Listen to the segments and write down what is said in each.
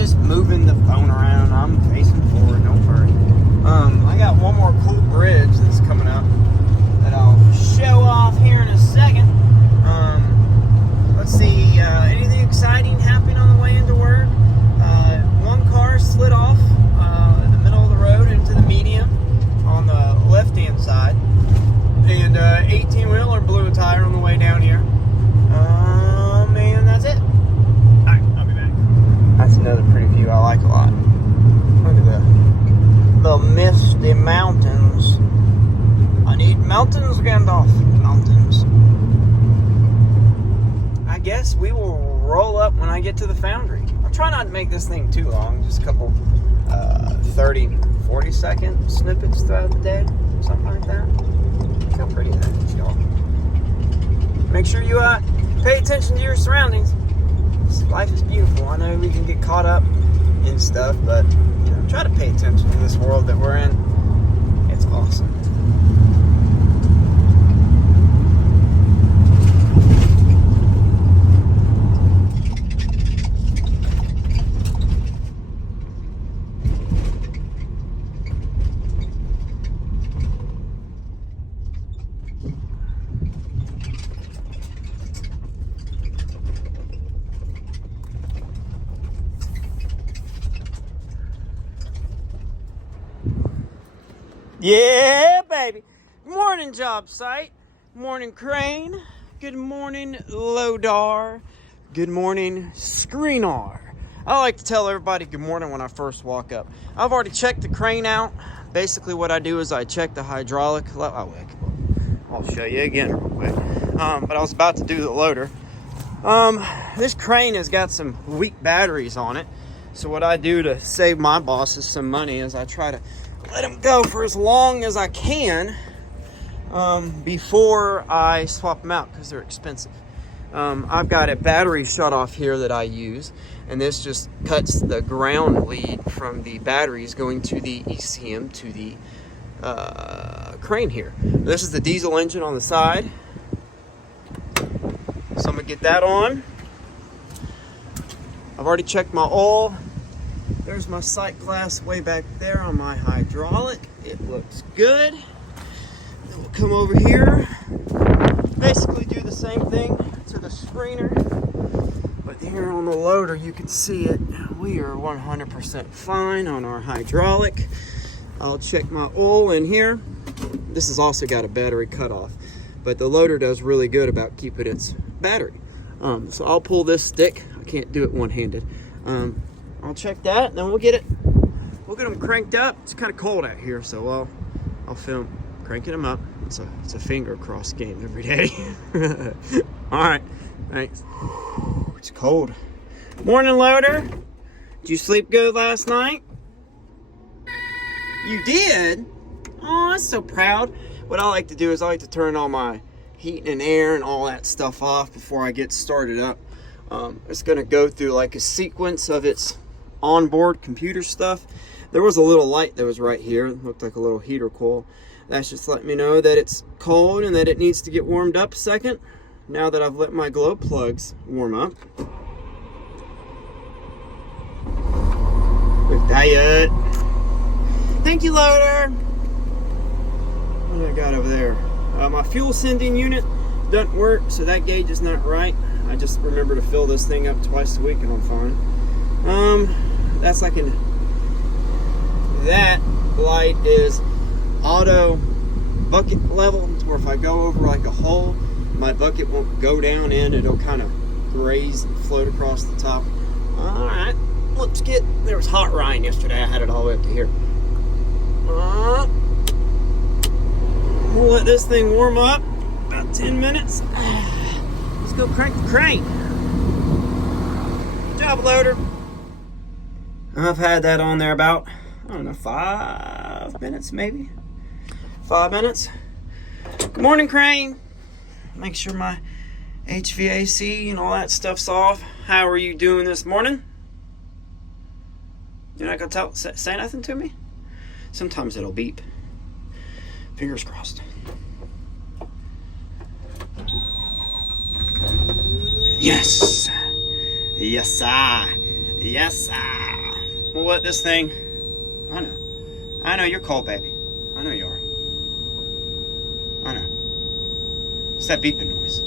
just moving the phone around. I'm facing forward, don't worry. I got one more cool bridge that's coming up that I'll show off here in a second. Let's see, anything exciting happening on the way into work? One car slid off in the middle of the road into the median on the left-hand side. And 18-wheeler blew a tire on the way down here. And that's it. Alright, I'll be back. That's another pretty view I like a lot. Look at the misty mountains. I need mountains, Gandalf. Mountains. I guess we will roll up when I get to the foundry. I'll try not to make this thing too long. Just a couple 30, 40 second snippets throughout the day. Something like that. Look how pretty that is, y'all. Make sure you pay attention to your surroundings. Life is beautiful. I know we can get caught up in stuff, but you know, try to pay attention to this world that we're in. It's awesome. Yeah, baby. Good morning, job site. Morning, crane. Good morning, Lodar. Good morning, Screenar. I like to tell everybody good morning when I first walk up. I've already checked the crane out. Basically, what I do is I check the hydraulic. I'll show you again real quick. But I was about to do the loader. This crane has got some weak batteries on it. So what I do to save my bosses some money is I try to let them go for as long as I can before I swap them out because they're expensive. I've got a battery shut off here that I use, and this just cuts the ground lead from the batteries going to the ECM to the crane here. This is the diesel engine on the side. So I'm gonna get that on. I've already checked my oil. There's my sight glass way back there on my hydraulic. It looks good. Then we'll come over here. Basically do the same thing to the screener. But here on the loader, you can see it. We are 100% fine on our hydraulic. I'll check my oil in here. This has also got a battery cutoff. But the loader does really good about keeping its battery. So I'll pull this stick. I can't do it one-handed. I'll check that, and then we'll get them cranked up. It's kind of cold out here, so I'll film cranking them up. It's a finger cross game every day. All right, thanks. It's cold. Morning, loader. Did you sleep good last night? You did? Oh, I'm so proud. What I like to do is I like to turn all my heat and air and all that stuff off before I get started up. It's going to go through like a sequence of its onboard computer stuff. There was a little light that was right here. It looked like a little heater coil. That's just letting me know that it's cold and that it needs to get warmed up a second. Now that I've let my glow plugs warm up. Quick diet. Thank you, loader. What do I got over there? My fuel sending unit doesn't work, so that gauge is not right. I just remember to fill this thing up twice a week and I'm fine. That's like that light is auto bucket level, where if I go over like a hole, my bucket won't go down in, it'll kind of graze and float across the top. All right, let's get, there was hot Ryan yesterday. I had it all the way up to here. We'll let this thing warm up about 10 minutes. Let's go crank the crane. Good job, loader. I've had that on there about, I don't know, 5 minutes maybe. 5 minutes. Good morning, crane. Make sure my HVAC and all that stuff's off. How are you doing this morning? You're not gonna say nothing to me? Sometimes it'll beep. Fingers crossed. Yes. Yes, sir. Yes, sir. we'll let this thing, I know you're cold, baby. I know you are. I know. It's that beeping noise.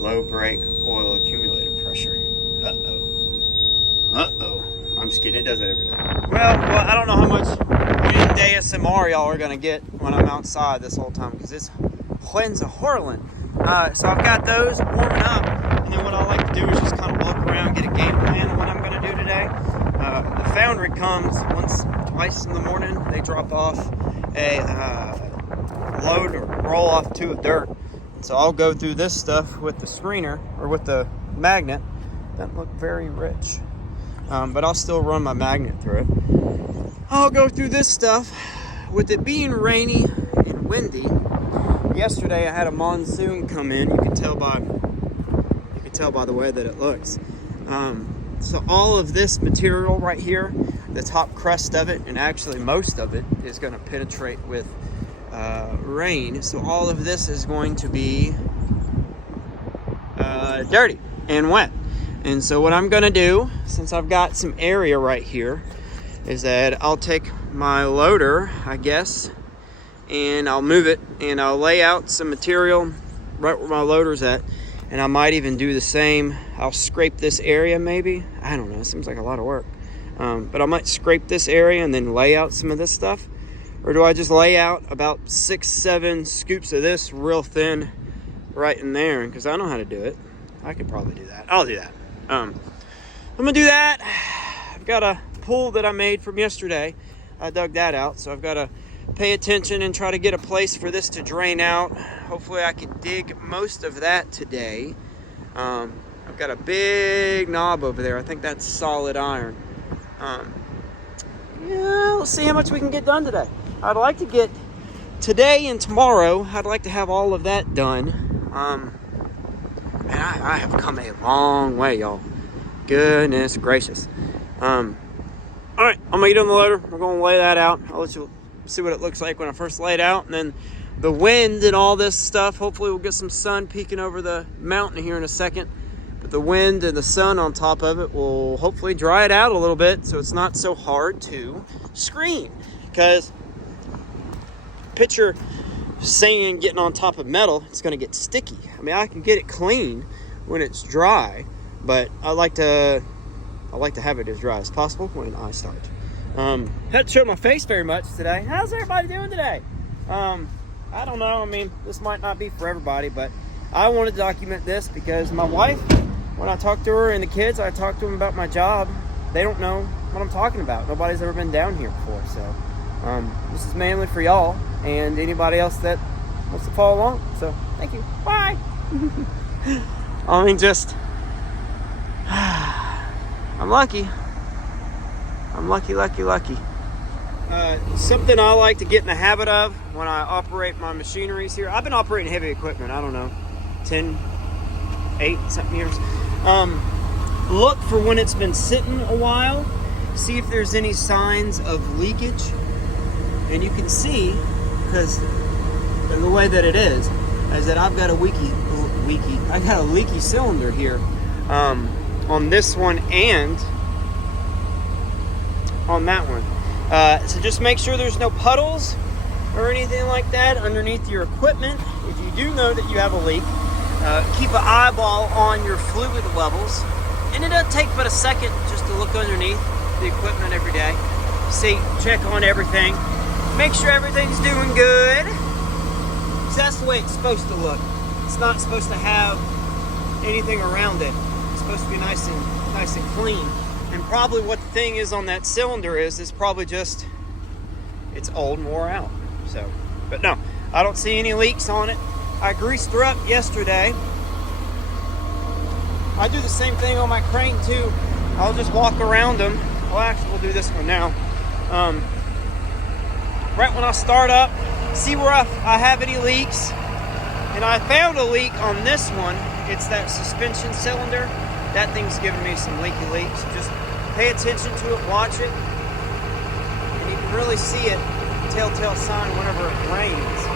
Low brake oil accumulator pressure. Uh-oh. I'm just kidding, it does that every day. Well, I don't know how much wind ASMR y'all are gonna get when I'm outside this whole time, because it's winds a whirling. So I've got those warming up, and then what I like to do is just kind of walk around, get a game plan of what I'm gonna do today. The foundry comes twice in the morning. They drop off a load or roll off to of dirt. So I'll go through this stuff with the screener, or with the magnet. Doesn't look very rich, but I'll still run my magnet through it. I'll go through this stuff. With it being rainy and windy, yesterday I had a monsoon come in. You can tell by the way that it looks. So all of this material right here, the top crust of it, and actually most of it, is going to penetrate with rain. So all of this is going to be dirty and wet. And so what I'm going to do, since I've got some area right here, is that I'll take my loader, I guess, and I'll move it, and I'll lay out some material right where my loader's at. And I might even do the same. I'll scrape this area maybe. I don't know, it seems like a lot of work. But I might scrape this area and then lay out some of this stuff. Or do I just lay out about 6-7 scoops of this real thin right in there? Because I know how to do it. I could probably do that. I'll do that. I'm gonna do that. I've got a pool that I made from yesterday. I dug that out, so I've got to pay attention and try to get a place for this to drain out. Hopefully I can dig most of that today. I've got a big knob over there. I think that's solid iron. Yeah, we'll see how much we can get done today. I'd like to get today and tomorrow. I'd like to have all of that done. Man, I have come a long way, y'all. Goodness gracious. All right, I'm gonna get on the loader. We're gonna lay that out. I'll let you see what it looks like when I first lay it out, and then the wind and all this stuff. Hopefully we'll get some sun peeking over the mountain here in a second. But the wind and the sun on top of it will hopefully dry it out a little bit, so it's not so hard to screen. Because picture sand getting on top of metal, it's gonna get sticky. I mean, I can get it clean when it's dry, but I like to have it as dry as possible when I start. Hadn't showed my face very much today. How's everybody doing today? I don't know. I mean, this might not be for everybody, but I want to document this because my wife, when I talk to her, and the kids, I talk to them about my job. They don't know what I'm talking about. Nobody's ever been down here before, so this is mainly for y'all and anybody else that wants to follow along. So thank you. Bye. I mean, just I'm lucky. I'm lucky. Something I like to get in the habit of when I operate my machineries here. I've been operating heavy equipment, I don't know, 8 something years. Look for when it's been sitting a while. See if there's any signs of leakage. And you can see, because the way that it is that I've got a leaky cylinder here on this one and on that one. So just make sure there's no puddles or anything like that underneath your equipment. If you do know that you have a leak, keep an eyeball on your fluid levels. And it doesn't take but a second just to look underneath the equipment every day. See, check on everything. Make sure everything's doing good. Because that's the way it's supposed to look. It's not supposed to have anything around it. It's supposed to be nice and clean. And probably what the thing is on that cylinder is probably just, it's old and wore out. So, but no, I don't see any leaks on it. I greased her up yesterday. I do the same thing on my crane too. I'll just walk around them. Well, actually, we'll do this one now. Right when I start up, see where I have any leaks. And I found a leak on this one. It's that suspension cylinder. That thing's giving me some leaky leaks. Just pay attention to it, watch it, and you can really see it, telltale sign whenever it rains.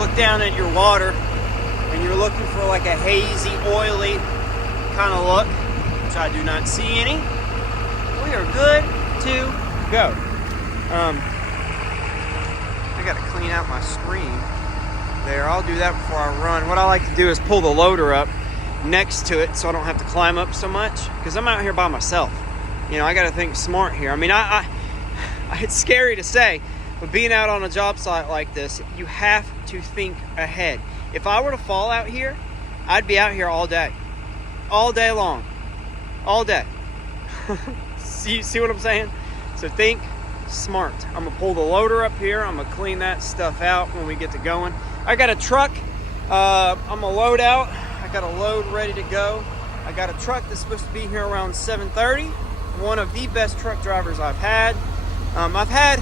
Look down at your water, and you're looking for like a hazy, oily kind of look. which I do not see any, we are good to go. I got to clean out my screen there. I'll do that before I run. What I like to do is pull the loader up next to it so I don't have to climb up so much, because I'm out here by myself. You know, I got to think smart here. I mean, it's scary to say, but being out on a job site like this, you have to think ahead. If I were to fall out here, I'd be out here all day long, all day. see what I'm saying? So think smart. I'm gonna pull the loader up here. I'm gonna clean that stuff out when we get to going. I got a truck I'm gonna load out. I got a load ready to go. I got a truck that's supposed to be here around 7:30. One of the best truck drivers I've had. I've had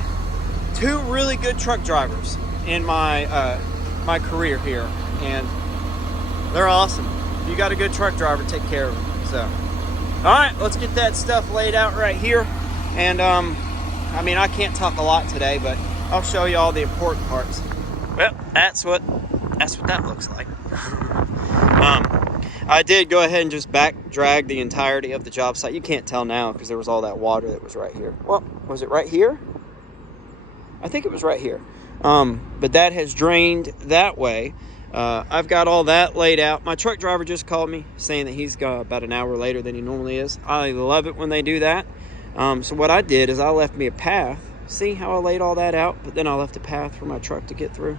2 really good truck drivers in my my career here, and they're awesome. If you got a good truck driver, take care of them. So, all right, let's get that stuff laid out right here. And I mean, I can't talk a lot today, but I'll show you all the important parts. Well, that's what that looks like. I did go ahead and just back drag the entirety of the job site. You can't tell now because there was all that water that was right here. Well, was it right here? I think it was right here. But that has drained that way. I've got all that laid out. My truck driver just called me saying that he's about an hour later than he normally is. I love it when they do that. So what I did is I left me a path. See how I laid all that out? But then I left a path for my truck to get through.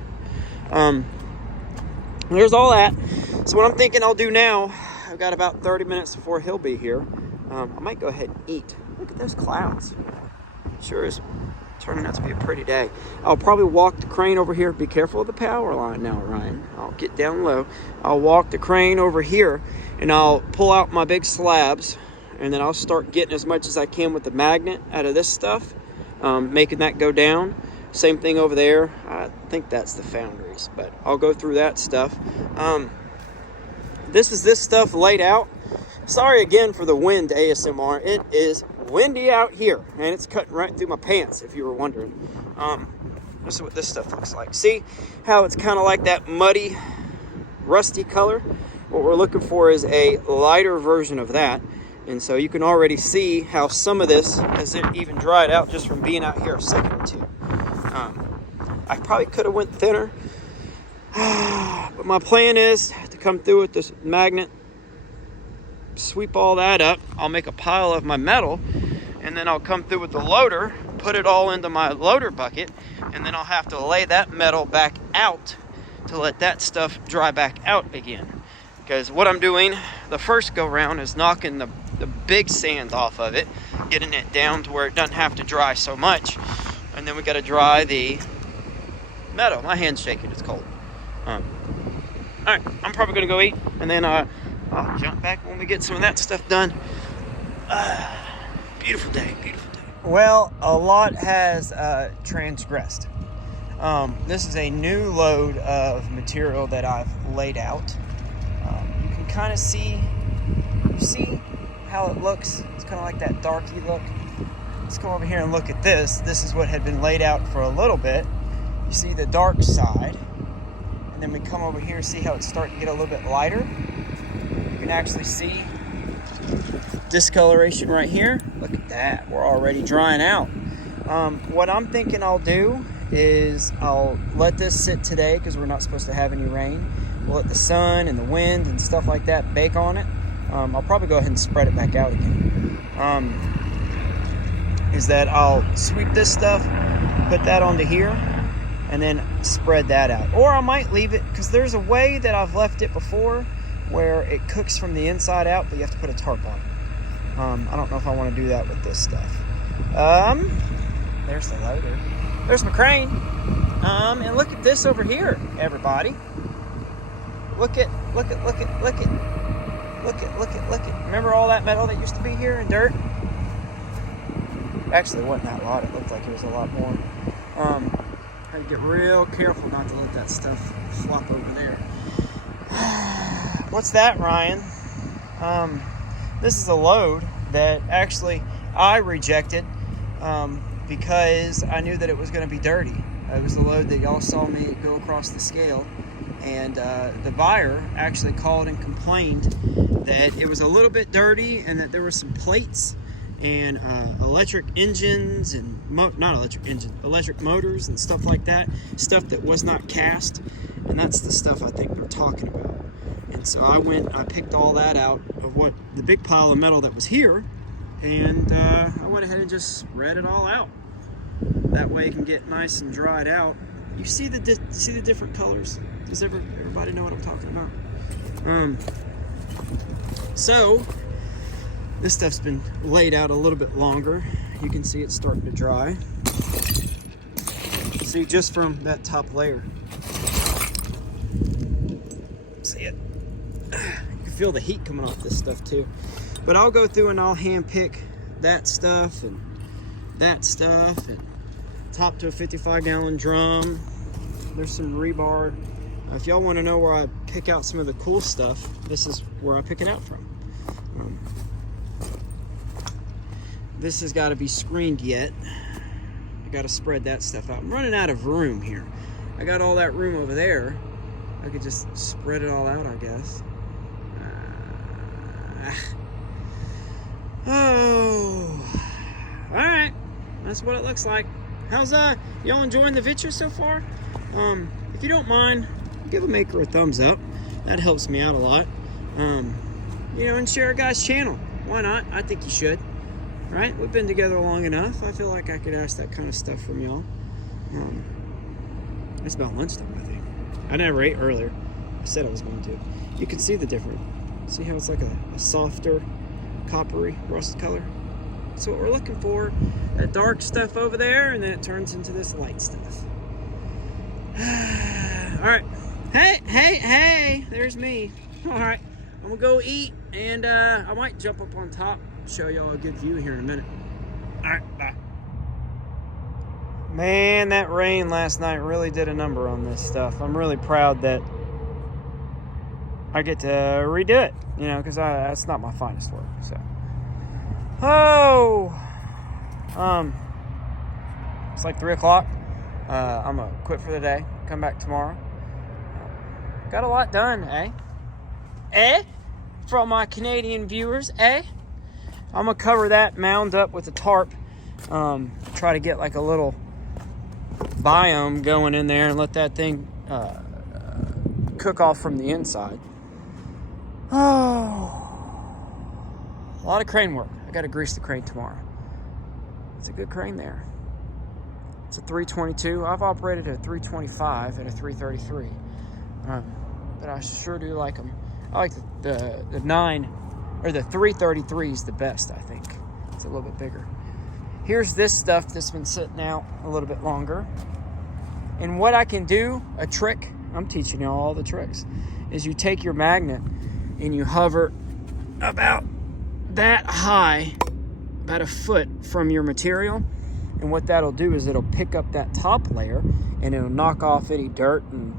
There's all that. So what I'm thinking I'll do now, I've got about 30 minutes before he'll be here. I might go ahead and eat. Look at those clouds. Sure is turning out to be a pretty day. I'll probably walk the crane over here. Be careful of the power line now, Ryan. I'll get down low. I'll walk the crane over here and I'll pull out my big slabs, and then I'll start getting as much as I can with the magnet out of this stuff, making that go down. Same thing over there. I think that's the foundries, but I'll go through that stuff. This is this stuff laid out. Sorry again for the wind ASMR. It is windy out here, and it's cutting right through my pants, if you were wondering. This is what this stuff looks like. See how it's kind of like that muddy, rusty color? What we're looking for is a lighter version of that. And so you can already see how some of this has even dried out just from being out here a second or two. I probably could have went thinner, but my plan is to come through with this magnet, sweep all that up. I'll make a pile of my metal, and then I'll come through with the loader, put it all into my loader bucket, and then I'll have to lay that metal back out to let that stuff dry back out again. Because what I'm doing the first go round is knocking the big sand off of it, getting it down to where it doesn't have to dry so much. And then we got to dry the metal. My hand's shaking, it's cold. All right, I'm probably going to go eat, and then I'll jump back when we get some of that stuff done. Beautiful day, beautiful day. Well, a lot has transgressed. This is a new load of material that I've laid out. You can kind of see how it looks. It's kind of like that darky look. Let's come over here and look at this. This is what had been laid out for a little bit. You see the dark side, and then we come over here and see how it's starting to get a little bit lighter. You can actually see discoloration right here. Look at that, we're already drying out. What I'm thinking I'll do is I'll let this sit today because we're not supposed to have any rain. We'll let the sun and the wind and stuff like that bake on it. I'll probably go ahead and spread it back out again. Is that I'll sweep this stuff, put that onto here, and then spread that out. Or I might leave it, because there's a way that I've left it before where it cooks from the inside out, but you have to put a tarp on it. I don't know if I want to do that with this stuff. There's the loader. There's my crane. And look at this over here, everybody. Look at. Remember all that metal that used to be here and dirt? Actually, it wasn't that lot. It looked like it was a lot more. I had to get real careful not to let that stuff flop over there. What's that, Ryan? This is a load that actually I rejected because I knew that it was going to be dirty. It was the load that y'all saw me go across the scale. And the buyer actually called and complained that it was a little bit dirty and that there were some plates and electric engines and electric motors and stuff like that, stuff that was not cast. And that's the stuff I think they're talking about. And so I picked all that out of what the big pile of metal that was here, and I went ahead and just spread it all out. That way it can get nice and dried out. You see the different colors? Does everybody know what I'm talking about? So this stuff's been laid out a little bit longer. You can see it's starting to dry. See, just from that top layer. See it? You can feel the heat coming off this stuff too. But I'll go through and I'll hand pick that stuff and top to a 55-gallon drum. There's some rebar. If y'all want to know where I pick out some of the cool stuff, this is where I pick it out from. This has got to be screened yet. I got to spread that stuff out. I'm running out of room here. I got all that room over there. I could just spread it all out, I guess. Oh, all right. That's what it looks like. How's y'all enjoying the video so far? If you don't mind, give a maker a thumbs up. That helps me out a lot. You know, and share a guy's channel. Why not? I think you should. Right? We've been together long enough. I feel like I could ask that kind of stuff from y'all. It's about lunchtime, I think. I never ate earlier. I said I was going to. You can see the difference. See how it's like a softer, coppery rust color? That's what we're looking for. That dark stuff over there, and then it turns into this light stuff. All right. Hey, there's me. All right, I'm gonna go eat, and I might jump up on top, show y'all a good view here in a minute. All right, bye. Man, that rain last night really did a number on this stuff. I'm really proud that I get to redo it, you know, because that's not my finest work, so. It's like 3 o'clock. I'm gonna quit for the day, come back tomorrow. Got a lot done, eh? For all my Canadian viewers, eh? I'm gonna cover that mound up with a tarp. Try to get like a little biome going in there and let that thing cook off from the inside. Oh, a lot of crane work. I gotta grease the crane tomorrow. It's a good crane there. It's a 322. I've operated a 325 and a 333. But I sure do like them. I like the 9, or the 333 is the best, I think. It's a little bit bigger. Here's this stuff that's been sitting out a little bit longer. And what I can do, a trick, I'm teaching y'all all the tricks, is you take your magnet and you hover about that high, about a foot from your material. And what that'll do is it'll pick up that top layer and it'll knock off any dirt and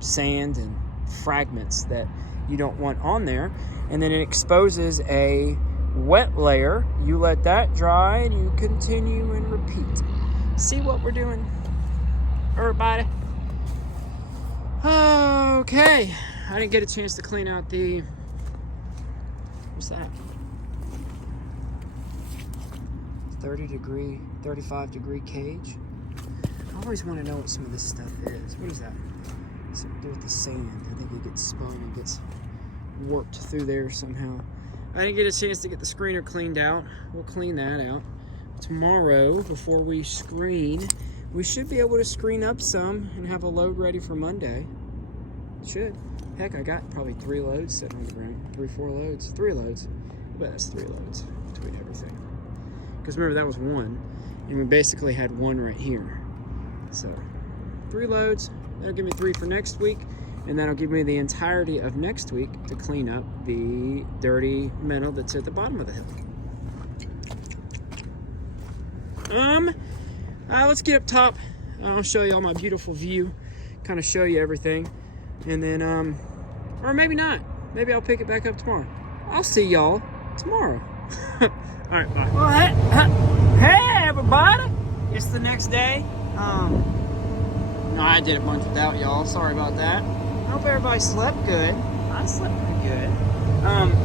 sand and fragments that you don't want on there. And then it exposes a wet layer. You let that dry and you continue and repeat. See what we're doing, everybody? Okay, I didn't get a chance to clean out the, what's that? 35 degree cage. I always want to know what some of this stuff is. What is that? Something to do with the sand. I think it gets spun and gets warped through there somehow. I didn't get a chance to get the screener cleaned out. We'll clean that out. Tomorrow, before we screen, we should be able to screen up some and have a load ready for Monday. Should. Heck, I got probably 3 loads sitting on the ground. 3 loads. But that's 3 loads between everything. Because remember, that was 1. And we basically had 1 right here. So, 3 loads. That'll give me 3 for next week. And that'll give me the entirety of next week to clean up the dirty metal that's at the bottom of the hill. Let's get up top. I'll show you all my beautiful view. Kind of show you everything. And then, or maybe not. Maybe I'll pick it back up tomorrow. I'll see y'all tomorrow. All right, bye. Well, hey, everybody. It's the next day. No, I did a bunch without y'all. Sorry about that. hope everybody slept good. I slept pretty good.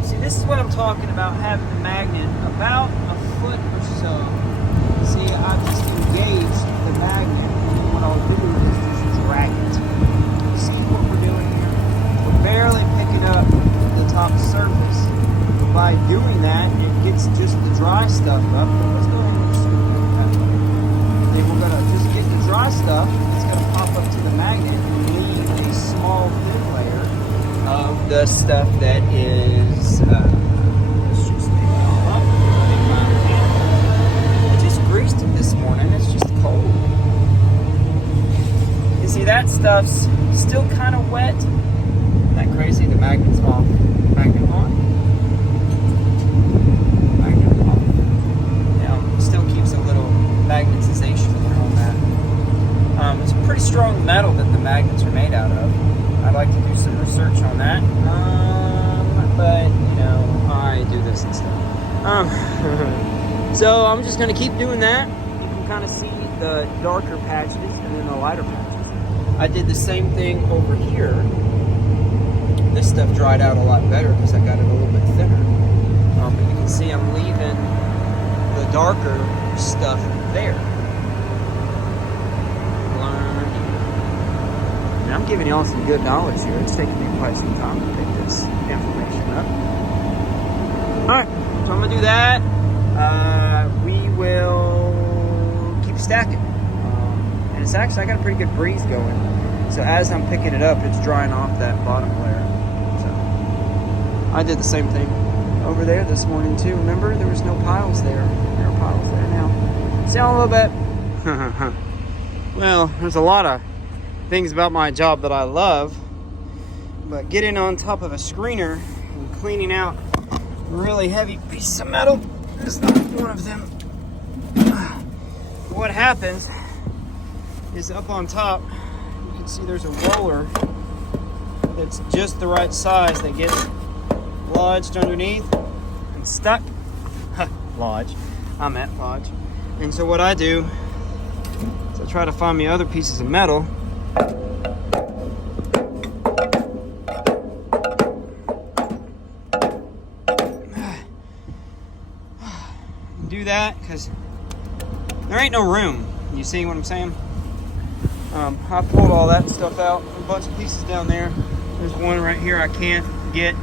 See, this is what I'm talking about, having the magnet about a foot or so. See, I've just engaged the magnet, and then what I'll do is just drag it. See what we're doing here? We're barely picking up the top surface. By doing that, it gets just the dry stuff up. Let's go ahead and just that way. Then we're gonna just get the dry stuff. It's gonna pop up to the magnet and leave a small thin layer of the stuff that is. Let's just take it off. I just greased it this morning. It's just cold. You see, that stuff's still kind of wet. Isn't that crazy? The magnet's off. Magnet on. Magnetization there on that. It's a pretty strong metal that the magnets are made out of. I'd like to do some research on that. But you know, I do this and stuff. So I'm just gonna keep doing that. You can kind of see the darker patches and then the lighter patches. I did the same thing over here. This stuff dried out a lot better because I got it a little bit thinner. But you can see I'm leaving the darker stuff there. And I'm giving y'all some good knowledge here. It's taking me quite some time to pick this information up. Alright, so I'm gonna do that. We will keep stacking. And it's actually, I got a pretty good breeze going. So as I'm picking it up, it's drying off that bottom layer. So I did the same thing over there this morning too. Remember, there was no piles there. There are piles there now. Sound a little bit. Well, there's a lot of things about my job that I love, but getting on top of a screener and cleaning out really heavy pieces of metal is not one of them. What happens is up on top, you can see there's a roller that's just the right size that gets lodged underneath and stuck. Lodge. I'm at lodge. And so what I do is I try to find me other pieces of metal. Do that because there ain't no room. You see what I'm saying? I pulled all that stuff out. A bunch of pieces down there. There's one right here I can't get.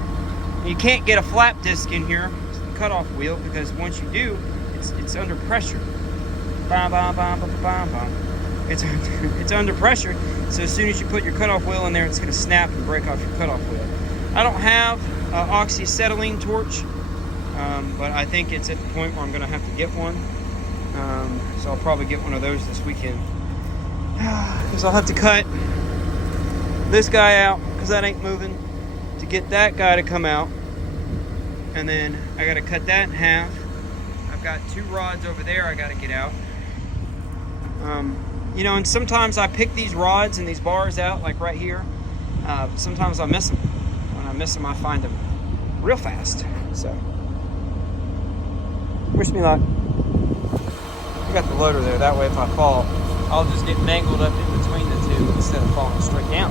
You can't get a flap disc in here, cutoff wheel, because once you do, it's under pressure. It's under pressure, so as soon as you put your cutoff wheel in there, it's going to snap and break off your cutoff wheel. I don't have an oxyacetylene torch, but I think it's at the point where I'm going to have to get one. So I'll probably get one of those this weekend. Because I'll have to cut this guy out, because that ain't moving, to get that guy to come out. And then I got to cut that in half. I've got 2 rods over there I got to get out. You know, and sometimes I pick these rods and these bars out, like right here. Sometimes I miss them. When I miss them, I find them real fast. So, wish me luck. I got the loader there. That way, if I fall, I'll just get mangled up in between the two instead of falling straight down.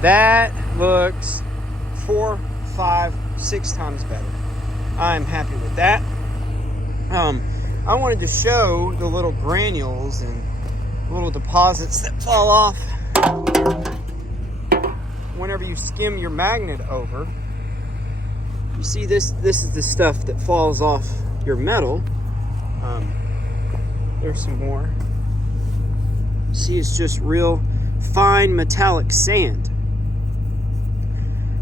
That looks 4, 5, 6 times better. I'm happy with that. I wanted to show the little granules and little deposits that fall off whenever you skim your magnet over. You see this is the stuff that falls off your metal. There's some more. See, it's just real fine metallic sand.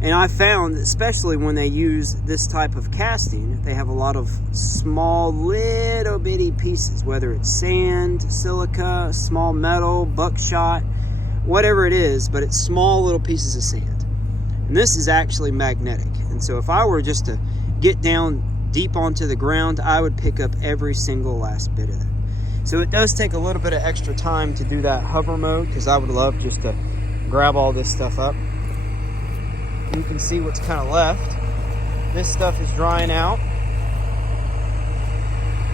And I found, especially when they use this type of casting, they have a lot of small, little bitty pieces, whether it's sand, silica, small metal, buckshot, whatever it is, but it's small little pieces of sand. And this is actually magnetic. And so if I were just to get down deep onto the ground, I would pick up every single last bit of it. So it does take a little bit of extra time to do that hover mode, because I would love just to grab all this stuff up. You can see what's kind of left. This stuff is drying out.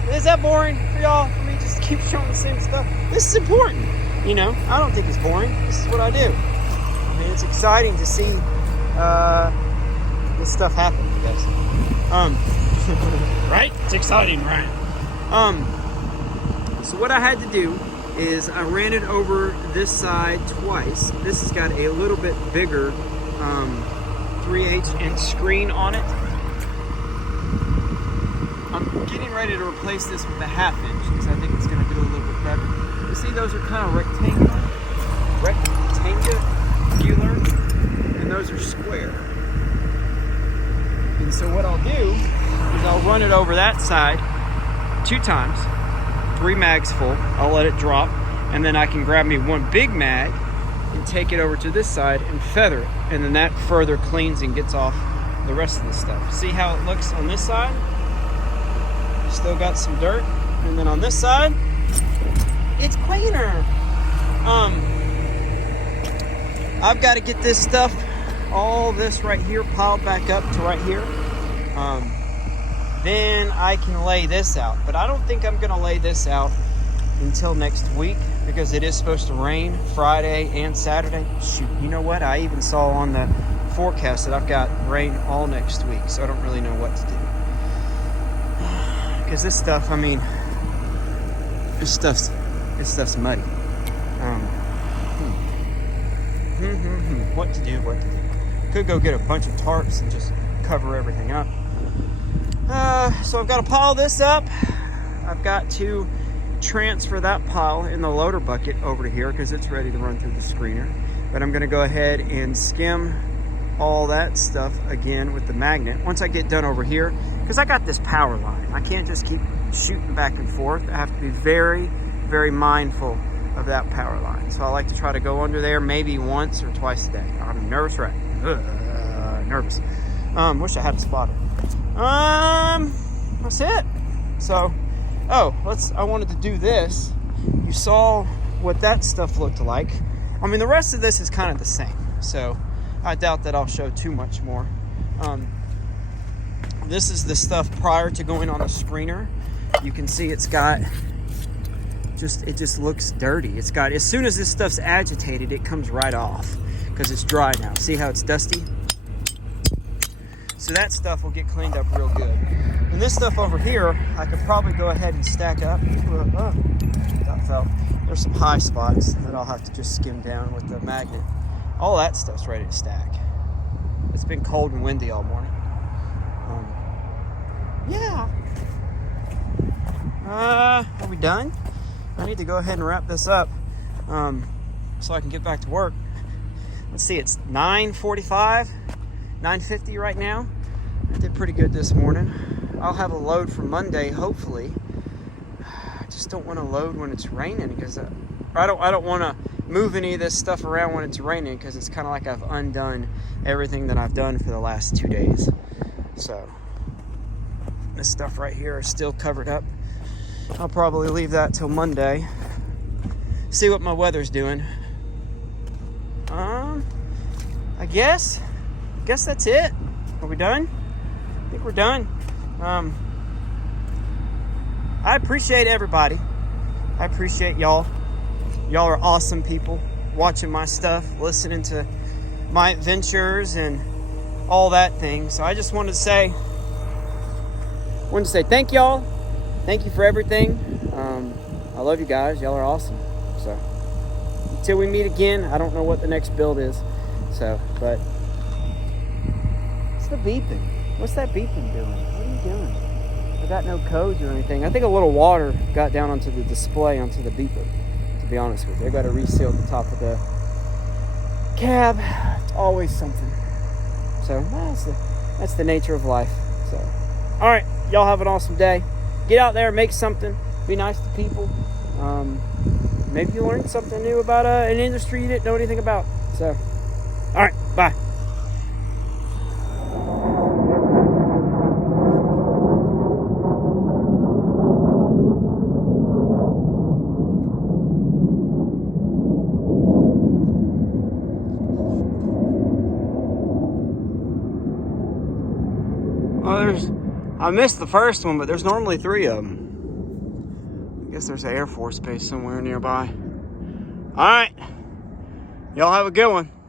Is that boring for y'all? For me just to keep showing the same stuff? This is important, you know. I don't think it's boring. This is what I do. I mean, it's exciting to see this stuff happen, I guess. Right? It's exciting, right? So what I had to do is I ran it over this side twice. This has got a little bit bigger 3/8 inch screen on it. I'm getting ready to replace this with a 1/2 inch because I think it's going to do a little bit better. You see, those are kind of rectangular, and those are square. And so what I'll do is I'll run it over that side 2 times, 3 mags full. I'll let it drop, and then I can grab me 1 big mag and take it over to this side and feather it, and then that further cleans and gets off the rest of the stuff. See how it looks on this side? Still got some dirt, and then on this side it's cleaner. I've got to get this stuff, all this right here, piled back up to right here. Then I can lay this out, but I don't think I'm gonna lay this out until next week because it is supposed to rain Friday and Saturday. Shoot, you know what? I even saw on the forecast that I've got rain all next week, so I don't really know what to do. Because this stuff, I mean, this stuff's muddy. What to do? Could go get a bunch of tarps and just cover everything up. So I've got to pile this up. I've got to transfer that pile in the loader bucket over to here because it's ready to run through the screener. But I'm going to go ahead and skim all that stuff again with the magnet once I get done over here, because I got this power line. I can't just keep shooting back and forth. I have to be very, very mindful of that power line. So I like to try to go under there maybe once or twice a day. I'm nervous wreck. Nervous. Wish I had a spotter. That's it. So, I wanted to do this. You saw what that stuff looked like. I mean, the rest of this is kind of the same. So I doubt that I'll show too much more. This is the stuff prior to going on the screener. You can see it's got it just looks dirty. It's got, as soon as this stuff's agitated, it comes right off because it's dry now. See how it's dusty? So that stuff will get cleaned up real good. And this stuff over here, I could probably go ahead and stack up. That fell. There's some high spots that I'll have to just skim down with the magnet. All that stuff's ready to stack. It's been cold and windy all morning. Yeah. Are we done? I need to go ahead and wrap this up so I can get back to work. Let's see, it's 9:45, 9:50 right now. I did pretty good this morning. I'll have a load for Monday, hopefully. I just don't want to load when it's raining because I don't want to move any of this stuff around when it's raining because it's kind of like I've undone everything that I've done for the last 2 days. So this stuff right here is still covered up. I'll probably leave that till Monday. See what my weather's doing. I guess that's it. Are we done? I think we're done. I appreciate everybody. I appreciate y'all. Y'all are awesome people watching my stuff, listening to my adventures and all that thing. So I just wanted to say thank y'all. Thank you for everything. I love you guys. Y'all are awesome. So until we meet again, I don't know what the next build is. So, but what's the beeping? What's that beeping doing? What are you doing? I got no codes or anything. I think a little water got down onto the display, onto the beeper, to be honest with you. I got to reseal the top of the cab. It's always something. So that's the nature of life. So, all right, y'all have an awesome day. Get out there, make something, be nice to people. Maybe you learned something new about an industry you didn't know anything about. So, all right, bye. Well, I missed the first one, but there's normally 3 of them. Guess there's an Air Force base somewhere nearby. All right. Y'all have a good one.